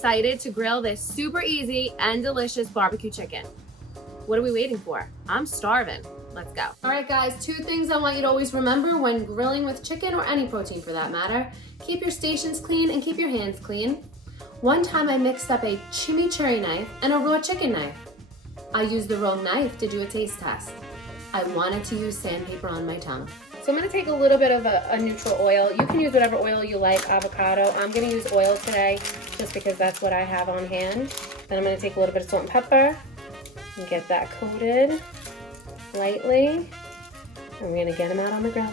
excited to grill this super easy and delicious barbecue chicken. What are we waiting for? I'm starving. Let's go. All right, guys, 2 things I want you to always remember when grilling with chicken or any protein for that matter. Keep your stations clean and keep your hands clean. One time I mixed up a chimichurri knife and a raw chicken knife. I used the wrong knife to do a taste test. I wanted to use sandpaper on my tongue. So I'm gonna take a little bit of a neutral oil. You can use whatever oil you like, avocado. I'm gonna use oil today just because that's what I have on hand. Then I'm gonna take a little bit of salt and pepper and get that coated lightly. And we're gonna get them out on the grill.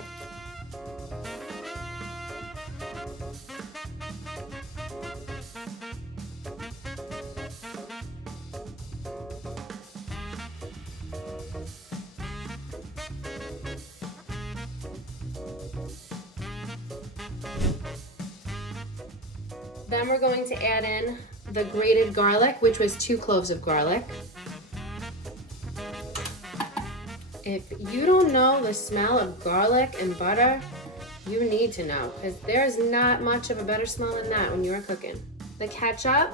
Then we're going to add in the grated garlic, which was 2 cloves of garlic. If you don't know the smell of garlic and butter, you need to know, because there's not much of a better smell than that when you're cooking. The ketchup,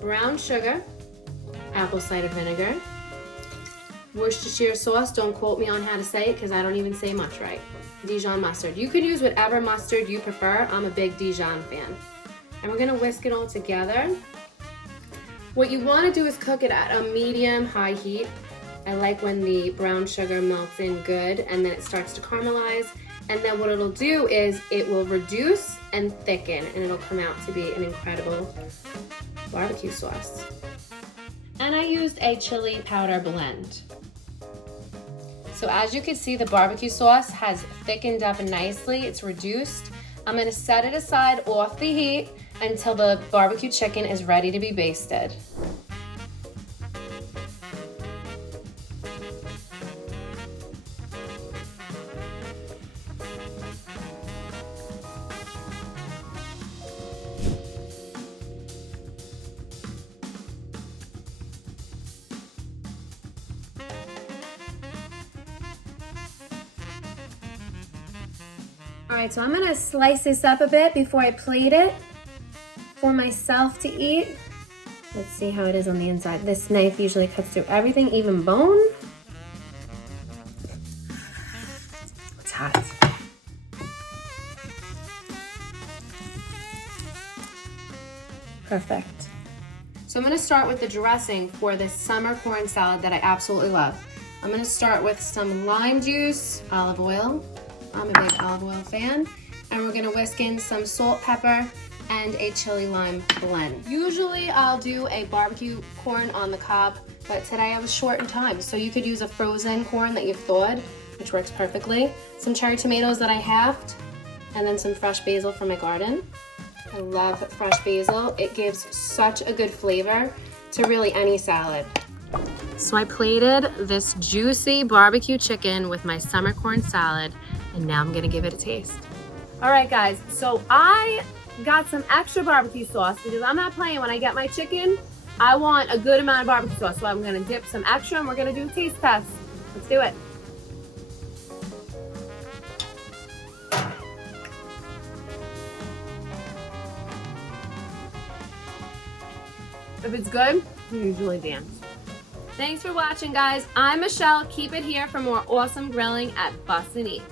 brown sugar, apple cider vinegar, Worcestershire sauce, don't quote me on how to say it because I don't even say much right. Dijon mustard. You could use whatever mustard you prefer. I'm a big Dijon fan. And we're gonna whisk it all together. What you wanna do is cook it at a medium-high heat. I like when the brown sugar melts in good and then it starts to caramelize. And then what it'll do is it will reduce and thicken and it'll come out to be an incredible barbecue sauce. And I used a chili powder blend. So as you can see, the barbecue sauce has thickened up nicely. It's reduced. I'm gonna set it aside off the heat until the barbecue chicken is ready to be basted. All right, so I'm gonna slice this up a bit before I plate it for myself to eat. Let's see how it is on the inside. This knife usually cuts through everything, even bone. It's hot. Perfect. So I'm gonna start with the dressing for this summer corn salad that I absolutely love. I'm gonna start with some lime juice, olive oil. I'm a big olive oil fan. And we're gonna whisk in some salt, pepper, and a chili lime blend. Usually I'll do a barbecue corn on the cob, but today I was short in time. So you could use a frozen corn that you've thawed, which works perfectly. Some cherry tomatoes that I halved, and then some fresh basil from my garden. I love fresh basil. It gives such a good flavor to really any salad. So I plated this juicy barbecue chicken with my summer corn salad, and now I'm gonna give it a taste. All right, guys, so I got some extra barbecue sauce because I'm not playing. When I get my chicken, I want a good amount of barbecue sauce. So I'm gonna dip some extra and we're gonna do a taste test. Let's do it. If it's good, you usually dance. Thanks for watching, guys. I'm Michelle. Keep it here for more awesome grilling at Bussin Eats.